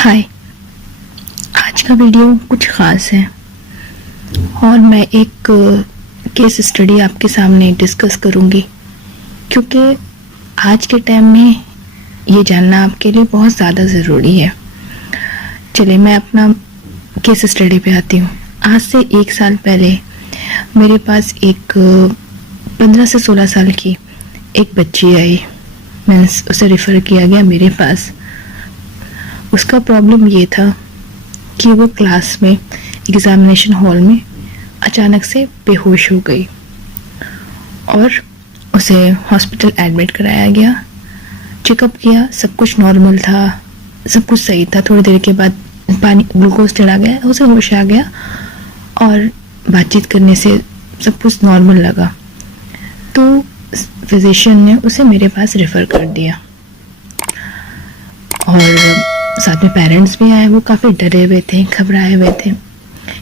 हाय। आज का वीडियो कुछ ख़ास है और मैं एक केस स्टडी आपके सामने डिस्कस करूंगी, क्योंकि आज के टाइम में ये जानना आपके लिए बहुत ज़्यादा ज़रूरी है। चलिए मैं अपना केस स्टडी पे आती हूँ। आज से 1 साल पहले मेरे पास एक 15 से 16 साल की एक बच्ची आई। मीन्स उसे रेफ़र किया गया मेरे पास। उसका प्रॉब्लम ये था कि वो क्लास में एग्ज़ामिनेशन हॉल में अचानक से बेहोश हो गई और उसे हॉस्पिटल एडमिट कराया गया। चेकअप किया, सब कुछ नॉर्मल था, सब कुछ सही था। थोड़ी देर के बाद पानी ग्लूकोज चढ़ा गया, उसे होश आ गया और बातचीत करने से सब कुछ नॉर्मल लगा। तो फिजिशियन ने उसे मेरे पास रेफ़र कर दिया और साथ में पेरेंट्स भी आए। वो काफ़ी डरे हुए थे, घबराए हुए थे,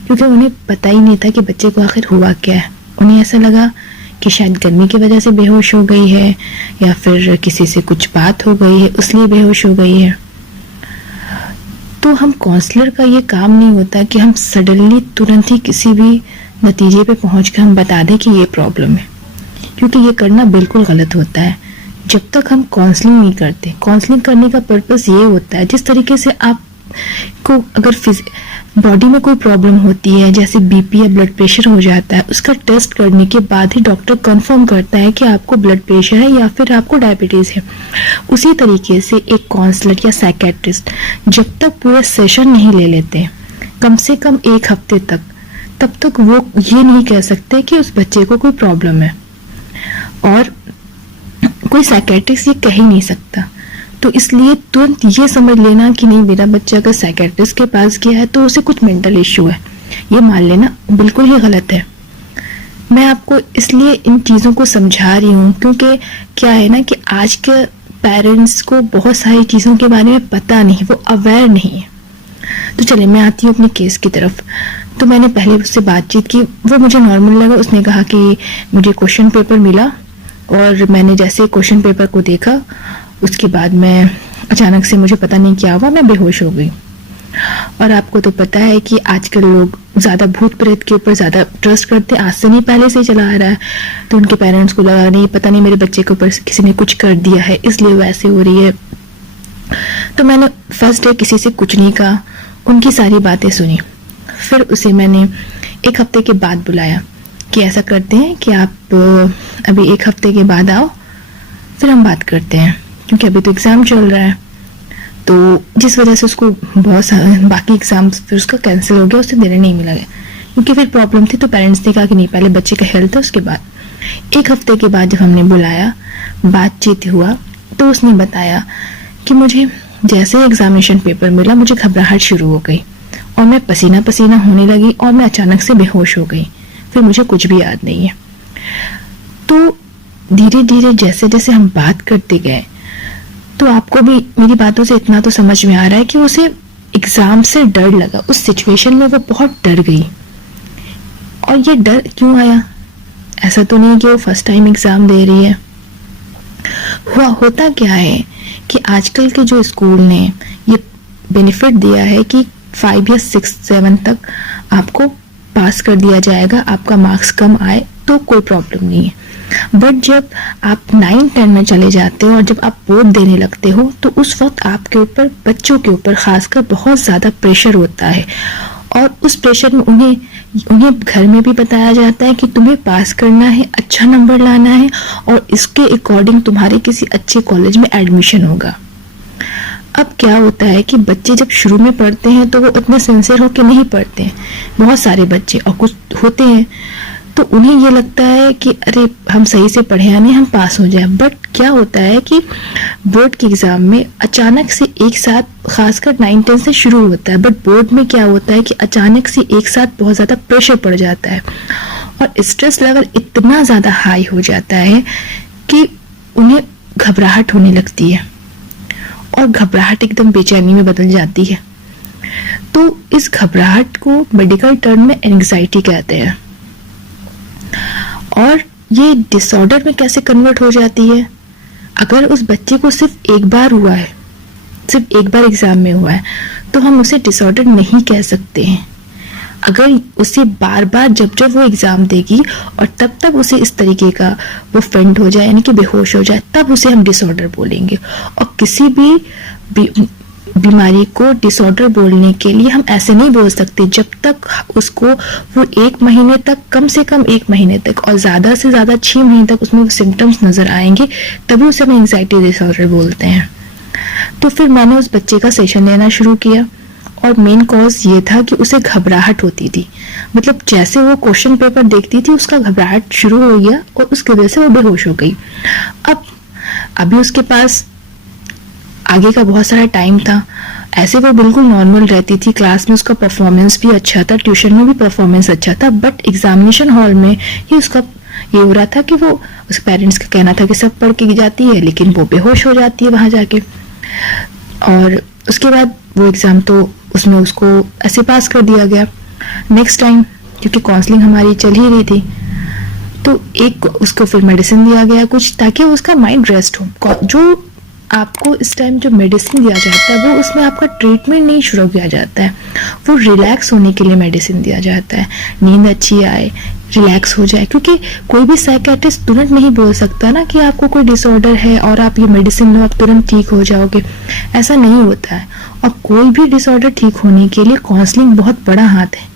क्योंकि उन्हें पता ही नहीं था कि बच्चे को आखिर हुआ क्या है। उन्हें ऐसा लगा कि शायद गर्मी की वजह से बेहोश हो गई है या फिर किसी से कुछ बात हो गई है इसलिए बेहोश हो गई है। तो हम काउंसलर का ये काम नहीं होता कि हम सडनली तुरंत ही किसी भी नतीजे पे पहुँच कर हम बता दें कि ये प्रॉब्लम है, क्योंकि ये करना बिल्कुल गलत होता है। जब तक हम काउंसलिंग नहीं करते, काउंसलिंग करने का पर्पस ये होता है, जिस तरीके से आप को अगर बॉडी में कोई प्रॉब्लम होती है, जैसे बीपी या ब्लड प्रेशर हो जाता है, उसका टेस्ट करने के बाद ही डॉक्टर कंफर्म करता है कि आपको ब्लड प्रेशर है या फिर आपको डायबिटीज़ है। उसी तरीके से एक काउंसलर या साइकेट्रिस्ट जब तक पूरा सेशन नहीं ले लेते, कम से कम 1 हफ्ते तक, तब तक वो ये नहीं कह सकते कि उस बच्चे को कोई प्रॉब्लम है। और कोई साइकेट्रिस्ट ये कह ही नहीं सकता। तो इसलिए तुरंत ये समझ लेना कि नहीं, मेरा बच्चा अगर साइकेट्रिस्ट के पास गया है तो उसे कुछ मेंटल इश्यू है, ये मान लेना बिल्कुल ही गलत है। मैं आपको इसलिए इन चीज़ों को समझा रही हूँ क्योंकि क्या है ना कि आज के पेरेंट्स को बहुत सारी चीज़ों के बारे में पता नहीं, वो अवेयर नहीं है। तो चलिए मैं आती हूँ अपने केस की तरफ। तो मैंने पहले उससे बातचीत की, वो मुझे नॉर्मल लगा। उसने कहा कि मुझे क्वेश्चन पेपर मिला और मैंने जैसे क्वेश्चन पेपर को देखा, उसके बाद मैं अचानक से, मुझे पता नहीं क्या हुआ, मैं बेहोश हो गई। और आपको तो पता है कि आजकल लोग ज़्यादा भूत प्रेत के ऊपर ज़्यादा ट्रस्ट करते, आज से नहीं पहले से चला आ रहा है। तो उनके पेरेंट्स को लगा नहीं, पता नहीं मेरे बच्चे के ऊपर किसी ने कुछ कर दिया है इसलिए वो ऐसे हो रही है। तो मैंने फर्स्ट डे किसी से कुछ नहीं कहा, उनकी सारी बातें सुनी। फिर उसे मैंने 1 हफ्ते के बाद बुलाया कि ऐसा करते हैं कि आप अभी 1 हफ्ते के बाद आओ, फिर हम बात करते हैं, क्योंकि अभी तो एग्ज़ाम चल रहा है। तो जिस वजह से उसको बहुत सारे बाकी एग्ज़ाम्स फिर उसका कैंसिल हो गया, उसे देने नहीं मिला गया, क्योंकि फिर प्रॉब्लम थी। तो पेरेंट्स ने कहा कि नहीं, पहले बच्चे का हेल्थ है, उसके बाद। 1 हफ्ते के बाद जब हमने बुलाया, बातचीत हुआ, तो उसने बताया कि मुझे जैसे एग्जामिनेशन पेपर मिला, मुझे घबराहट शुरू हो गई और मैं पसीना पसीना होने लगी और मैं अचानक से बेहोश हो गई। फिर मुझे कुछ भी याद नहीं है। तो धीरे धीरे जैसे जैसे हम बात करते गए, तो आपको भी मेरी बातों से इतना तो समझ में आ रहा है कि उसे एग्जाम से डर लगा। उस सिचुएशन में वो बहुत डर गई। और ये डर क्यों आया? ऐसा तो नहीं कि वो फर्स्ट टाइम एग्जाम दे रही है। होता क्या है कि आजकल के जो स्कूल ने ये बेनिफिट दिया है कि 5 या 6, 7 तक आपको पास कर दिया जाएगा, आपका मार्क्स कम आए तो कोई प्रॉब्लम नहीं है। बट जब आप 9, 10 में चले जाते हो और जब आप बोर्ड देने लगते हो, तो उस वक्त आपके ऊपर, बच्चों के ऊपर खासकर बहुत ज़्यादा प्रेशर होता है। और उस प्रेशर में उन्हें घर में भी बताया जाता है कि तुम्हें पास करना है, अच्छा नंबर लाना है और इसके अकॉर्डिंग तुम्हारे किसी अच्छे कॉलेज में एडमिशन होगा। अब क्या होता है कि बच्चे जब शुरू में पढ़ते हैं तो वो उतने सिंसियर होकर नहीं पढ़ते हैं, बहुत सारे बच्चे, और कुछ होते हैं तो उन्हें ये लगता है कि अरे हम सही से पढ़े या नहीं, हम पास हो जाए। बट क्या होता है कि बोर्ड के एग्जाम में अचानक से एक साथ, खासकर 9, 10 से शुरू होता है, बट बोर्ड में क्या होता है कि अचानक से एक साथ बहुत ज़्यादा प्रेशर पड़ जाता है और स्ट्रेस लेवल इतना ज़्यादा हाई हो जाता है कि उन्हें घबराहट होने लगती है और घबराहट एकदम बेचैनी में बदल जाती है। तो इस घबराहट को मेडिकल टर्म में एंग्जाइटी कहते हैं। और ये डिसऑर्डर में कैसे कन्वर्ट हो जाती है? अगर उस बच्चे को सिर्फ एक बार हुआ है सिर्फ एक बार एग्जाम में हुआ है तो हम उसे डिसऑर्डर नहीं कह सकते हैं। अगर उसे बार बार जब जब वो एग्जाम देगी और तब तब उसे इस तरीके का वो फेंट हो जाए यानी कि बेहोश हो जाए, तब उसे हम डिसऑर्डर बोलेंगे। और किसी भी बीमारी को डिसऑर्डर बोलने के लिए हम ऐसे नहीं बोल सकते जब तक उसको वो 1 महीने तक, कम से कम 1 महीने तक और ज्यादा से ज्यादा 6 महीने तक उसमें वो सिम्टम्स नजर आएंगे, तभी उसे हम एंग्जाइटी डिसऑर्डर बोलते हैं। तो फिर मैंने उस बच्चे का सेशन लेना शुरू किया और मेन कॉज ये था कि उसे घबराहट होती थी। मतलब जैसे वो क्वेश्चन पेपर देखती थी उसका घबराहट शुरू हो गया और उसकी वजह से वो बेहोश हो गई। अब अभी उसके पास आगे का बहुत सारा टाइम था, ऐसे वो बिल्कुल नॉर्मल रहती थी, क्लास में उसका परफॉर्मेंस भी अच्छा था, ट्यूशन में भी परफॉर्मेंस अच्छा था, बट एग्जामिनेशन हॉल में ही उसका ये हो रहा था कि वो उसके पेरेंट्स का कहना था कि सब पढ़ के जाती है लेकिन वो बेहोश हो जाती है वहां जाके। और उसके बाद वो एग्जाम तो उसमें उसको ऐसे पास कर दिया गया। नेक्स्ट टाइम क्योंकि काउंसलिंग हमारी चल ही रही थी तो एक उसको फिर मेडिसिन दिया गया कुछ, ताकि उसका माइंड रेस्ट हो। जो आपको इस टाइम जो मेडिसिन दिया जाता है वो उसमें आपका ट्रीटमेंट नहीं शुरू किया जाता है, वो रिलैक्स होने के लिए मेडिसिन दिया जाता है, नींद अच्छी आए, रिलैक्स हो जाए। क्योंकि कोई भी साइकेट्रिस्ट तुरंत नहीं बोल सकता ना कि आपको कोई डिसऑर्डर है और आप ये मेडिसिन लो आप तुरंत ठीक हो जाओगे, ऐसा नहीं होता है। और कोई भी डिसऑर्डर ठीक होने के लिए काउंसलिंग बहुत बड़ा हाथ है,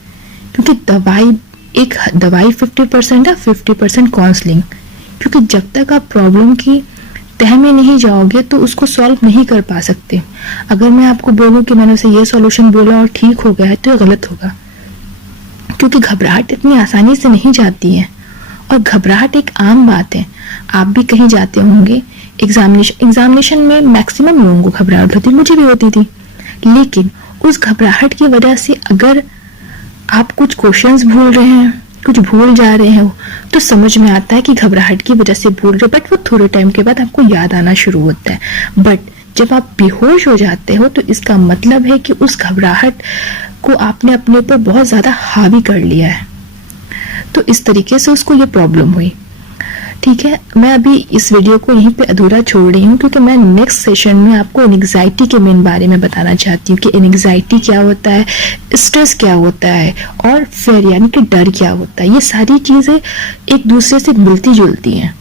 क्योंकि दवाई 50% है, 50% काउंसलिंग। क्योंकि जब तक आप प्रॉब्लम की तह में नहीं जाओगे तो उसको सॉल्व नहीं कर पा सकते। अगर मैं आपको बोलूं कि मैंने उसे ये सॉल्यूशन बोला और ठीक हो गया है तो ये गलत होगा, क्योंकि घबराहट इतनी आसानी से नहीं जाती है। और घबराहट एक आम बात है, आप भी कहीं जाते होंगे एग्जामिनेशन में मैक्सिमम लोगों को घबराहट होती, मुझे भी होती थी। लेकिन उस घबराहट की वजह से अगर आप कुछ क्वेश्चंस भूल रहे हैं, कुछ भूल जा रहे हो, तो समझ में आता है कि घबराहट की वजह से भूल रहे हो, बट वो थोड़े टाइम के बाद आपको याद आना शुरू होता है। बट जब आप बेहोश हो जाते हो तो इसका मतलब है कि उस घबराहट को आपने अपने ऊपर बहुत ज्यादा हावी कर लिया है। तो इस तरीके से उसको ये प्रॉब्लम हुई। ठीक है, मैं अभी इस वीडियो को यहीं पे अधूरा छोड़ रही हूँ क्योंकि मैं नेक्स्ट सेशन में आपको एंग्जाइटी के मेन बारे में बताना चाहती हूँ कि एंग्जाइटी क्या होता है, स्ट्रेस क्या होता है और फिर यानी कि डर क्या होता है। ये सारी चीजें एक दूसरे से मिलती जुलती हैं,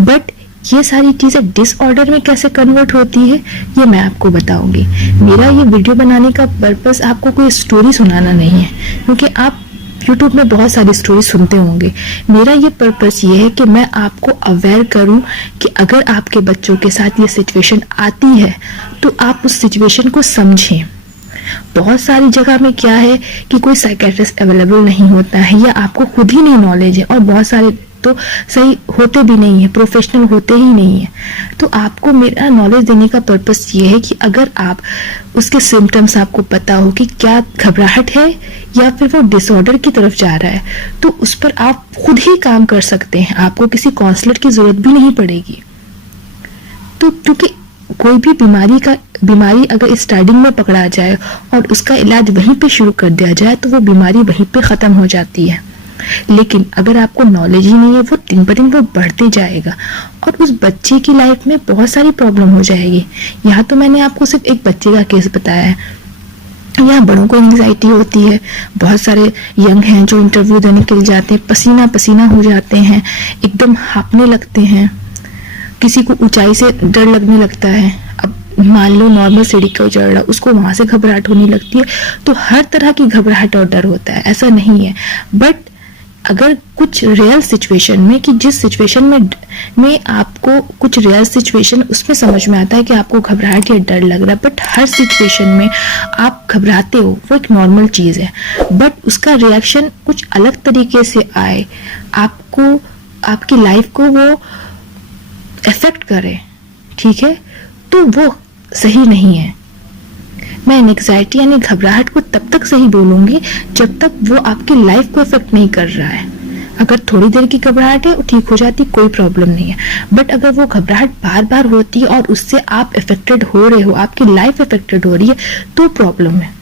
बट ये सारी चीजें डिसऑर्डर में कैसे कन्वर्ट होती है ये मैं आपको बताऊंगी। मेरा ये वीडियो बनाने का पर्पस आपको कोई स्टोरी सुनाना नहीं है, क्योंकि आप YouTube में बहुत सारी स्टोरी सुनते होंगे। मेरा ये पर्पस ये है कि मैं आपको अवेयर करूं कि अगर आपके बच्चों के साथ ये सिचुएशन आती है तो आप उस सिचुएशन को समझें। बहुत सारी जगह में क्या है कि कोई साइकेट्रिस्ट अवेलेबल नहीं होता है या आपको खुद ही नहीं नॉलेज है, और बहुत सारे तो सही होते भी नहीं है, प्रोफेशनल होते ही नहीं है। तो आपको मेरा नॉलेज देने का पर्पस ये है कि अगर आप उसके सिम्टम्स आपको पता हो कि क्या घबराहट है या फिर वो डिसऑर्डर की तरफ जा रहा है, तो उस पर आप खुद ही काम कर सकते हैं, आपको किसी काउंसलर की जरूरत भी नहीं पड़ेगी। तो क्योंकि कोई भी बीमारी अगर स्टार्टिंग में पकड़ा जाए और उसका इलाज वहीं पे शुरू कर दिया जाए तो वो बीमारी वहीं पे खत्म हो जाती है। लेकिन अगर आपको नॉलेज ही नहीं है, वो दिन ब दिन वो बढ़ते जाएगा और उस बच्चे की लाइफ में बहुत सारी प्रॉब्लम हो जाएगी। यहाँ तो मैंने आपको सिर्फ एक बच्चे का केस बताया है, यहाँ बड़ों को एंग्जाइटी होती है। बहुत सारे यंग हैं जो इंटरव्यू देने के लिए जाते हैं, पसीना पसीना हो जाते हैं, एकदम हाँफने लगते हैं, किसी को ऊंचाई से डर लगने लगता है। अब मान लो नॉर्मल सीढ़ी का चढ़ रहा, उसको वहां से घबराहट होने लगती है। तो हर तरह की घबराहट और डर होता है, ऐसा नहीं है। बट अगर कुछ रियल सिचुएशन में कि जिस सिचुएशन में आपको कुछ रियल सिचुएशन उसमें समझ में आता है कि आपको घबराहट या डर लग रहा है, बट हर सिचुएशन में आप घबराते हो, वो एक नॉर्मल चीज है। बट उसका रिएक्शन कुछ अलग तरीके से आए, आपको आपकी लाइफ को वो इफेक्ट करे, ठीक है, तो वो सही नहीं है। मैं एंग्जाइटी यानी घबराहट को तब तक सही बोलूंगी जब तक वो आपकी लाइफ को इफेक्ट नहीं कर रहा है। अगर थोड़ी देर की घबराहट है वो ठीक हो जाती, कोई प्रॉब्लम नहीं है। बट अगर वो घबराहट बार बार होती है और उससे आप इफेक्टेड हो रहे हो, आपकी लाइफ इफेक्टेड हो रही है, तो प्रॉब्लम है।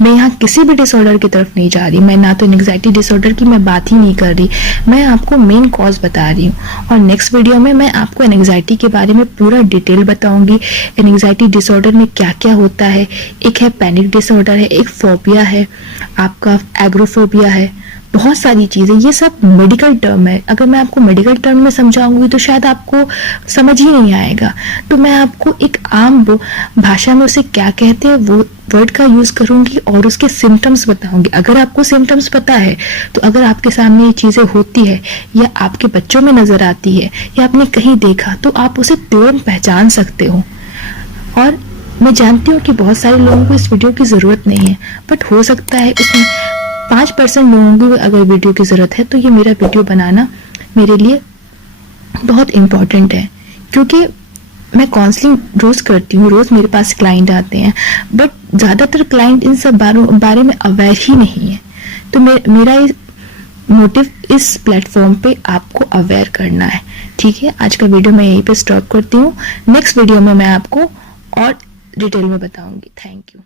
मैं यहाँ किसी भी डिसऑर्डर की तरफ नहीं जा रही, मैं ना तो एंग्जाइटी डिसऑर्डर की मैं बात ही नहीं कर रही, मैं आपको मेन कॉज बता रही हूँ। और नेक्स्ट वीडियो में मैं आपको एंग्जाइटी के बारे में पूरा डिटेल बताऊंगी। एंग्जाइटी डिसऑर्डर में क्या क्या होता है, एक है पैनिक डिसऑर्डर है, एक फोबिया है, आपका एग्रोफोबिया है, बहुत सारी चीजें, ये सब मेडिकल टर्म है। अगर मैं आपको मेडिकल टर्म में समझाऊंगी तो शायद आपको समझ ही नहीं आएगा, तो मैं आपको एक आम भाषा में उसे क्या कहते हैं वो वर्ड का यूज करूंगी और उसके सिम्टम्स बताऊंगी। अगर आपको सिम्टम्स पता है तो अगर आपके सामने ये चीजें होती है या आपके बच्चों में नजर आती है या आपने कहीं देखा तो आप उसे तुरंत पहचान सकते हो। और मैं जानती हूँ कि बहुत सारे लोगों को इस वीडियो की जरूरत नहीं है, बट हो सकता है इसमें 5% लोगों को अगर वीडियो की जरूरत है, तो ये मेरा वीडियो बनाना मेरे लिए बहुत इम्पोर्टेंट है, क्योंकि मैं काउंसलिंग रोज करती हूँ, रोज मेरे पास क्लाइंट आते हैं, बट ज्यादातर क्लाइंट इन सब बारे में अवेयर ही नहीं है। तो मेरा मोटिव इस प्लेटफॉर्म पे आपको अवेयर करना है। ठीक है, आज का वीडियो मैं यहीं पे स्टॉप करती हूँ। नेक्स्ट वीडियो में मैं आपको और डिटेल में बताऊंगी। Thank you.